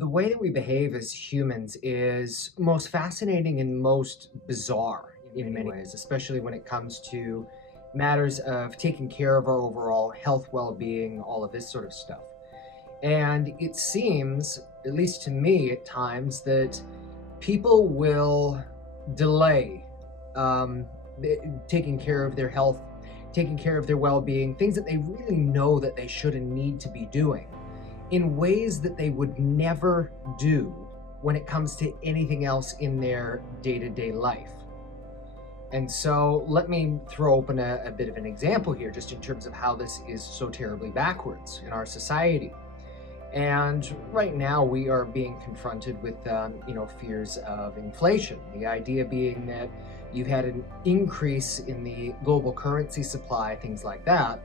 The way that we behave as humans is most fascinating and most bizarre in many ways, especially when it comes to matters of taking care of our overall health, well-being, all of this sort of stuff. And it seems, at least to me at times, that people will delay um, taking care of their health, taking care of their well-being, things that they really know that they should and need to be doing in ways that they would never do when it comes to anything else in their day-to-day life. And so let me throw open a bit of an example here, just in terms of how this is so terribly backwards in our society. And right now we are being confronted with, fears of inflation. The idea being that you've had an increase in the global currency supply, things like that.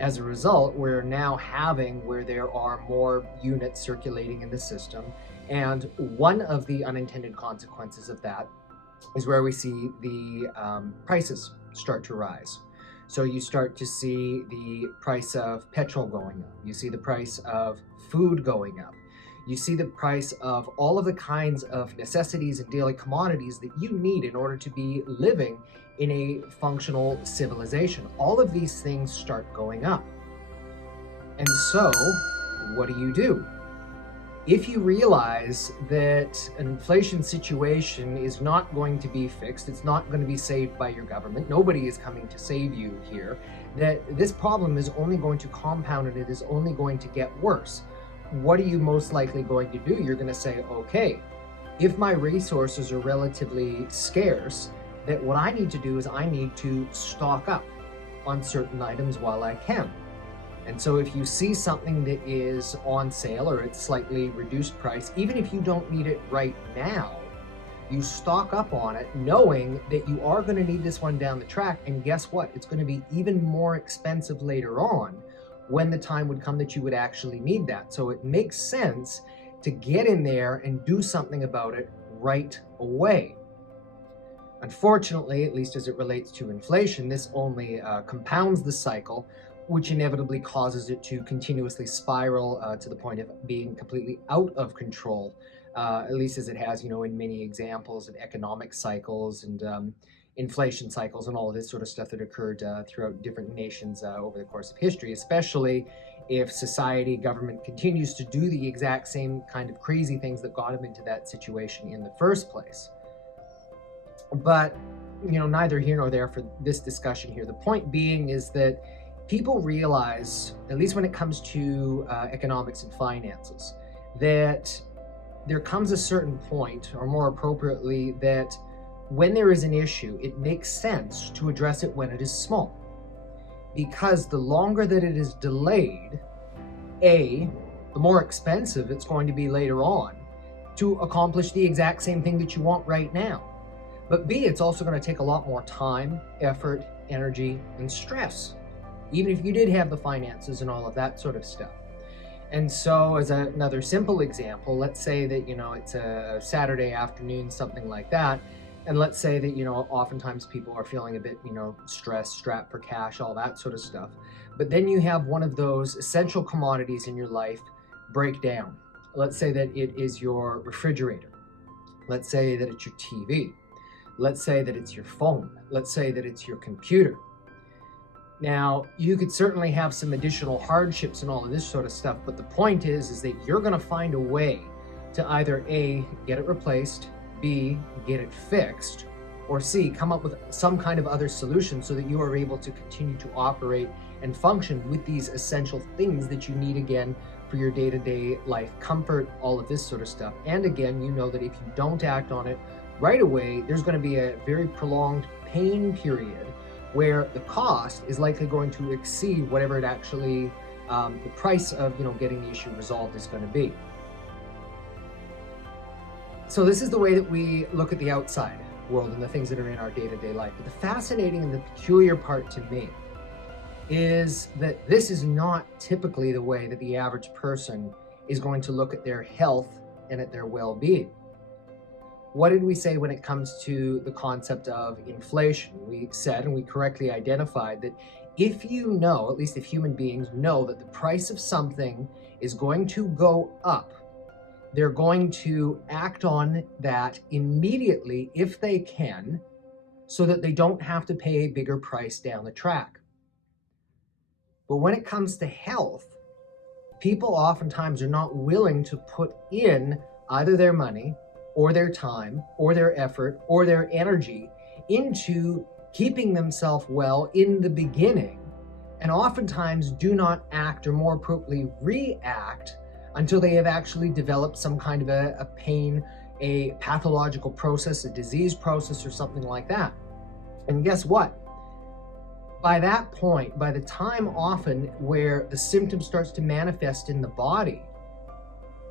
As a result, we're now having where there are more units circulating in the system. And one of the unintended consequences of that is where we see the prices start to rise. So you start to see the price of petrol going up. You see the price of food going up. You see the price of all of the kinds of necessities and daily commodities that you need in order to be living in a functional civilization. All of these things start going up. And so, what do? If you realize that an inflation situation is not going to be fixed, it's not going to be saved by your government, nobody is coming to save you here, that this problem is only going to compound and it is only going to get worse, what are you most likely going to do? You're going to say, okay, if my resources are relatively scarce, that what I need to do is I need to stock up on certain items while I can. And so if you see something that is on sale or it's slightly reduced price, even if you don't need it right now, you stock up on it knowing that you are going to need this one down the track. And guess what? It's going to be even more expensive later on when the time would come that you would actually need that. So it makes sense to get in there and do something about it right away. Unfortunately, at least as it relates to inflation, this only compounds the cycle, which inevitably causes it to continuously spiral to the point of being completely out of control, at least as it has, in many examples of economic cycles and inflation cycles and all of this sort of stuff that occurred throughout different nations over the course of history, especially if society, government continues to do the exact same kind of crazy things that got them into that situation in the first place. But, neither here nor there for this discussion here. The point being is that people realize, at least when it comes to economics and finances, that there comes a certain point, or more appropriately, that when there is an issue, it makes sense to address it when it is small. Because the longer that it is delayed, A, the more expensive it's going to be later on to accomplish the exact same thing that you want right now. But B, it's also going to take a lot more time, effort, energy, and stress, even if you did have the finances and all of that sort of stuff. And so as another simple example, let's say that, it's a Saturday afternoon, something like that. And let's say that, oftentimes people are feeling a bit, stressed, strapped for cash, all that sort of stuff. But then you have one of those essential commodities in your life break down. Let's say that it is your refrigerator. Let's say that it's your TV. Let's say that it's your phone. Let's say that it's your computer. Now, you could certainly have some additional hardships and all of this sort of stuff, but the point is that you're going to find a way to either A, get it replaced, B, get it fixed, or C, come up with some kind of other solution so that you are able to continue to operate and function with these essential things that you need, again, for your day-to-day life comfort, all of this sort of stuff. And again, you know that if you don't act on it right away, there's going to be a very prolonged pain period where the cost is likely going to exceed whatever it actually, the price of getting the issue resolved is going to be. So this is the way that we look at the outside world and the things that are in our day-to-day life. But the fascinating and the peculiar part to me is that this is not typically the way that the average person is going to look at their health and at their well-being. What did we say when it comes to the concept of inflation? We said, and we correctly identified, that if you know, at least if human beings know, that the price of something is going to go up, they're going to act on that immediately if they can, so that they don't have to pay a bigger price down the track. But when it comes to health, people oftentimes are not willing to put in either their money or their time or their effort or their energy into keeping themselves well in the beginning, and oftentimes do not act, or more appropriately react, until they have actually developed some kind of a pain, a pathological process, a disease process, or something like that. And guess what? By that point, by the time often where the symptom starts to manifest in the body,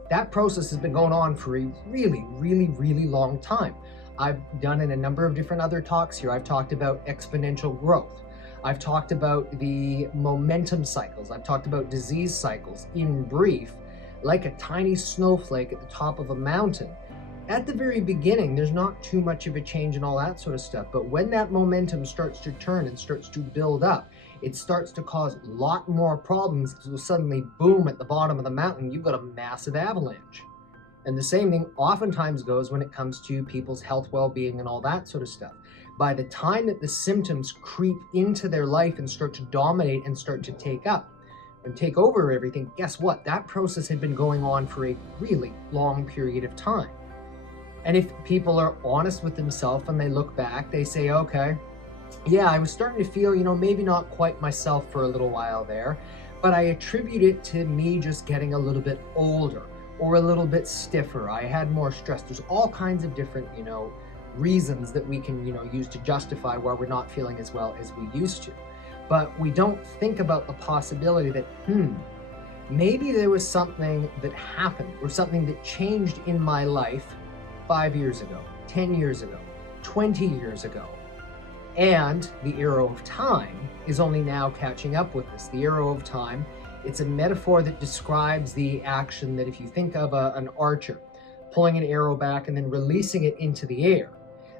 that process has been going on for a really, really, really long time. I've done in a number of different other talks here. I've talked about exponential growth. I've talked about the momentum cycles. I've talked about disease cycles in brief, like a tiny snowflake at the top of a mountain. At the very beginning, there's not too much of a change and all that sort of stuff. But when that momentum starts to turn and starts to build up, it starts to cause a lot more problems. So suddenly, boom, at the bottom of the mountain, you've got a massive avalanche. And the same thing oftentimes goes when it comes to people's health, well-being, and all that sort of stuff. By the time that the symptoms creep into their life and start to dominate and start to take up and take over everything, guess what? That process had been going on for a really long period of time. And if people are honest with themselves and they look back, they say, okay, yeah, I was starting to feel, maybe not quite myself for a little while there, but I attribute it to me just getting a little bit older or a little bit stiffer. I had more stress. There's all kinds of different, reasons that we can, use to justify why we're not feeling as well as we used to. But we don't think about the possibility that, maybe there was something that happened or something that changed in my life 5 years ago, 10 years ago, 20 years ago. And the arrow of time is only now catching up with us. The arrow of time, it's a metaphor that describes the action that if you think of an archer pulling an arrow back and then releasing it into the air,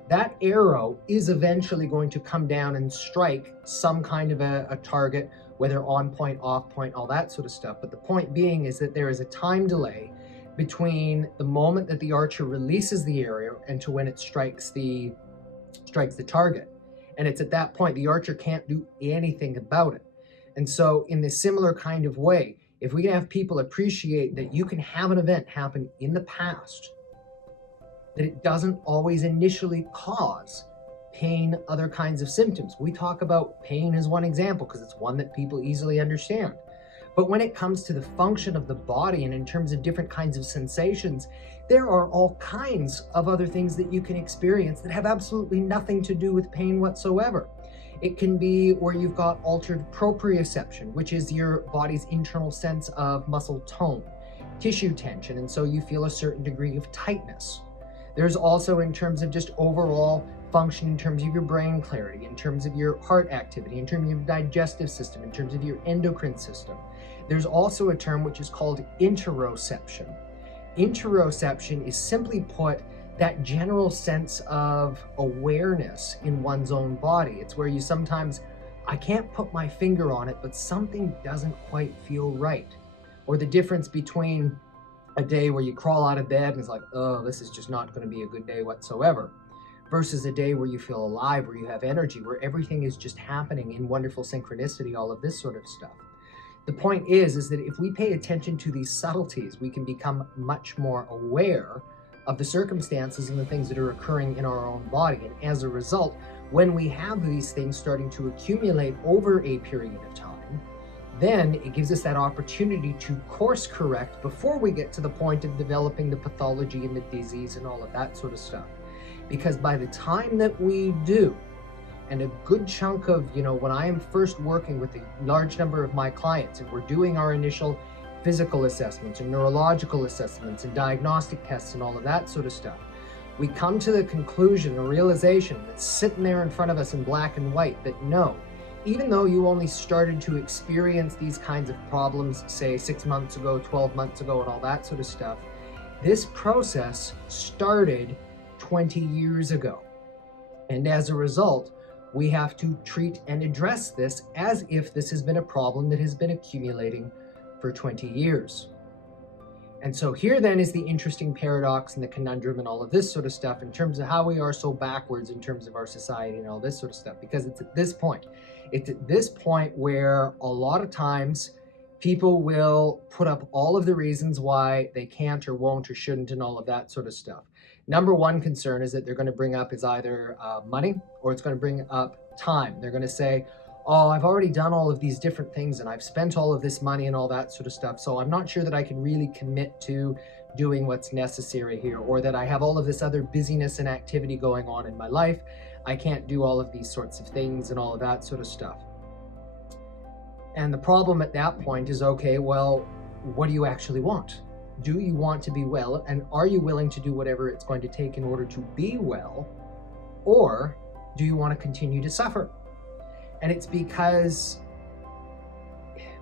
that arrow is eventually going to come down and strike some kind of a target, whether on point, off point, all that sort of stuff. But the point being is that there is a time delay between the moment that the archer releases the arrow and to when it strikes the target. And it's at that point the archer can't do anything about it. And so in this similar kind of way, if we can have people appreciate that you can have an event happen in the past, that it doesn't always initially cause pain, other kinds of symptoms. We talk about pain as one example because it's one that people easily understand. But when it comes to the function of the body and in terms of different kinds of sensations, there are all kinds of other things that you can experience that have absolutely nothing to do with pain whatsoever. It can be where you've got altered proprioception, which is your body's internal sense of muscle tone, tissue tension, and so you feel a certain degree of tightness. There's also in terms of just overall function, in terms of your brain clarity, in terms of your heart activity, in terms of your digestive system, in terms of your endocrine system. There's also a term which is called interoception. Interoception is simply put that general sense of awareness in one's own body. It's where you sometimes, I can't put my finger on it, but something doesn't quite feel right. Or the difference between a day where you crawl out of bed and it's like, oh, this is just not going to be a good day whatsoever, versus a day where you feel alive, where you have energy, where everything is just happening in wonderful synchronicity, all of this sort of stuff. The point is that if we pay attention to these subtleties, we can become much more aware of the circumstances and the things that are occurring in our own body. And as a result, when we have these things starting to accumulate over a period of time, then it gives us that opportunity to course correct before we get to the point of developing the pathology and the disease and all of that sort of stuff. Because by the time that we do, and a good chunk of, when I am first working with a large number of my clients and we're doing our initial physical assessments and neurological assessments and diagnostic tests and all of that sort of stuff, we come to the conclusion, a realization that's sitting there in front of us in black and white that no, even though you only started to experience these kinds of problems, say 6 months ago, 12 months ago, and all that sort of stuff, this process started 20 years ago. And as a result, we have to treat and address this as if this has been a problem that has been accumulating for 20 years. And so here then is the interesting paradox and the conundrum and all of this sort of stuff in terms of how we are so backwards in terms of our society and all this sort of stuff, because it's at this point where a lot of times people will put up all of the reasons why they can't or won't or shouldn't and all of that sort of stuff. Number one concern is that they're going to bring up is either money, or it's going to bring up time. They're going to say, oh, I've already done all of these different things and I've spent all of this money and all that sort of stuff, so I'm not sure that I can really commit to doing what's necessary here, or that I have all of this other busyness and activity going on in my life. I can't do all of these sorts of things and all of that sort of stuff. And the problem at that point is, okay, well, what do you actually want? Do you want to be well, and are you willing to do whatever it's going to take in order to be well, or do you want to continue to suffer? And it's because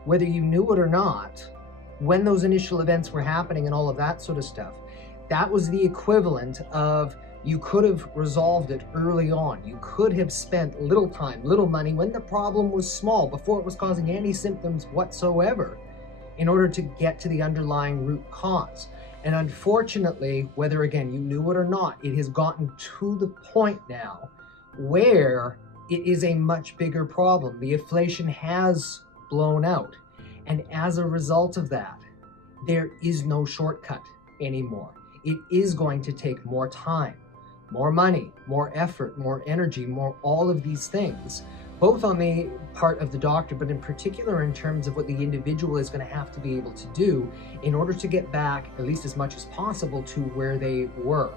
whether you knew it or not, when those initial events were happening and all of that sort of stuff, that was the equivalent of you could have resolved it early on. You could have spent little time, little money when the problem was small, before it was causing any symptoms whatsoever, in order to get to the underlying root cause. And unfortunately, whether again you knew it or not, it has gotten to the point now where it is a much bigger problem. The inflation has blown out. And as a result of that, there is no shortcut anymore. It is going to take more time, more money, more effort, more energy, more all of these things, both on the part of the doctor, but in particular in terms of what the individual is going to have to be able to do in order to get back, at least as much as possible, to where they were.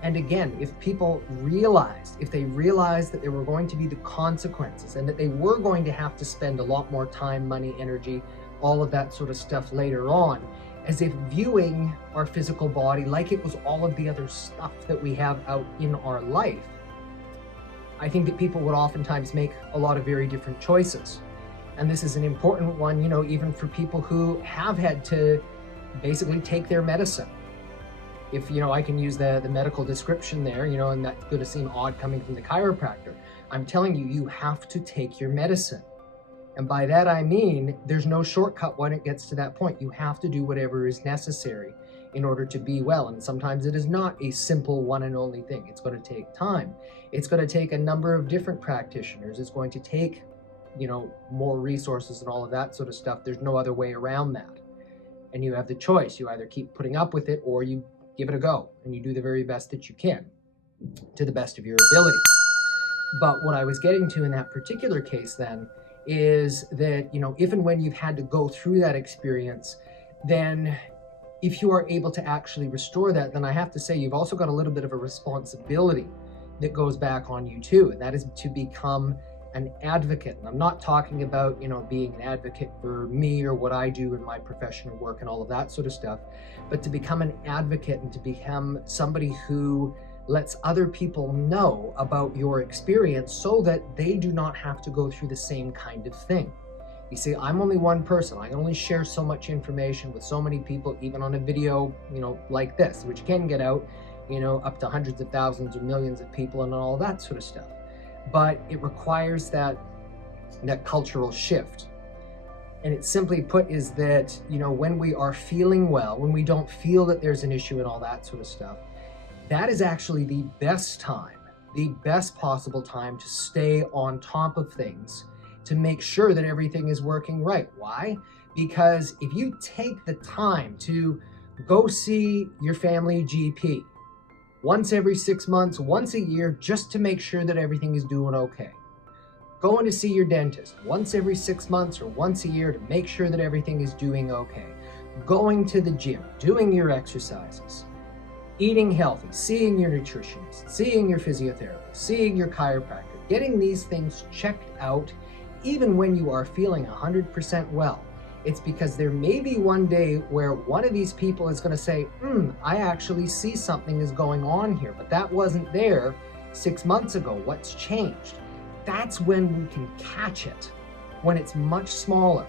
And again, if they realized that there were going to be the consequences and that they were going to have to spend a lot more time, money, energy, all of that sort of stuff later on, as if viewing our physical body like it was all of the other stuff that we have out in our life, I think that people would oftentimes make a lot of very different choices. And this is an important one, even for people who have had to basically take their medicine. If, I can use the medical description there, and that's going to seem odd coming from the chiropractor. I'm telling you, you have to take your medicine. And by that I mean, there's no shortcut when it gets to that point. You have to do whatever is necessary in order to be well. And sometimes it is not a simple one and only thing. It's going to take time. It's going to take a number of different practitioners. It's going to take, more resources and all of that sort of stuff. There's no other way around that. And you have the choice. You either keep putting up with it, or you give it a go and you do the very best that you can to the best of your ability. But what I was getting to in that particular case then is that, if and when you've had to go through that experience, then if you are able to actually restore that, then I have to say you've also got a little bit of a responsibility that goes back on you too. And that is to become an advocate. And I'm not talking about, being an advocate for me or what I do in my professional work and all of that sort of stuff, but to become an advocate and to become somebody who lets other people know about your experience so that they do not have to go through the same kind of thing. You see, I'm only one person. I can only share so much information with so many people, even on a video, like this, which can get out, up to hundreds of thousands or millions of people and all that sort of stuff. But it requires that cultural shift. And it simply put is that, when we are feeling well, when we don't feel that there's an issue and all that sort of stuff, that is actually the best time, the best possible time to stay on top of things, to make sure that everything is working right. Why? Because if you take the time to go see your family GP once every 6 months, once a year, just to make sure that everything is doing okay. Going to see your dentist once every 6 months or once a year to make sure that everything is doing okay. Going to the gym, doing your exercises, eating healthy, seeing your nutritionist, seeing your physiotherapist, seeing your chiropractor, getting these things checked out even when you are feeling 100% well. It's because there may be one day where one of these people is going to say, I actually see something is going on here, but that wasn't there 6 months ago. What's changed? That's when we can catch it, when it's much smaller.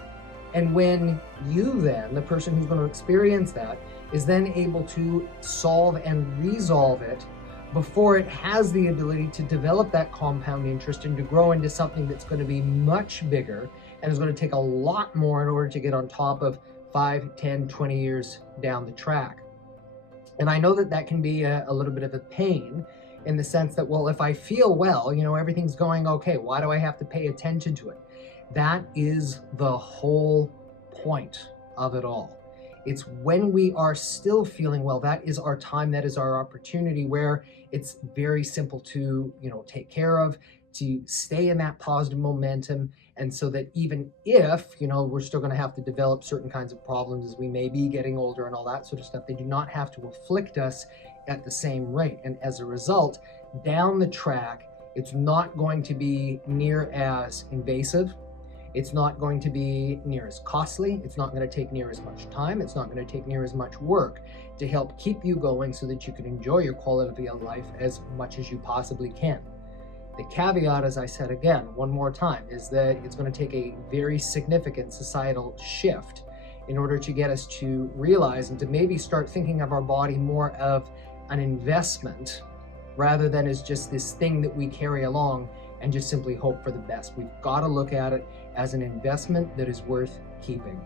And when you then, the person who's going to experience that, is then able to solve and resolve it before it has the ability to develop that compound interest and to grow into something that's going to be much bigger and is going to take a lot more in order to get on top of 5, 10, 20 years down the track. And I know that that can be a little bit of a pain in the sense that, well, if I feel well, everything's going okay, why do I have to pay attention to it? That is the whole point of it all. It's when we are still feeling well, that is our time, that is our opportunity, where it's very simple to, take care of, to stay in that positive momentum. And so that even if, we're still going to have to develop certain kinds of problems as we may be getting older and all that sort of stuff, they do not have to afflict us at the same rate. And as a result, down the track, it's not going to be near as invasive. It's not going to be near as costly. It's not going to take near as much time. It's not going to take near as much work to help keep you going so that you can enjoy your quality of life as much as you possibly can. The caveat, as I said again, one more time, is that it's going to take a very significant societal shift in order to get us to realize and to maybe start thinking of our body more of an investment rather than as just this thing that we carry along and just simply hope for the best. We've got to look at it as an investment that is worth keeping.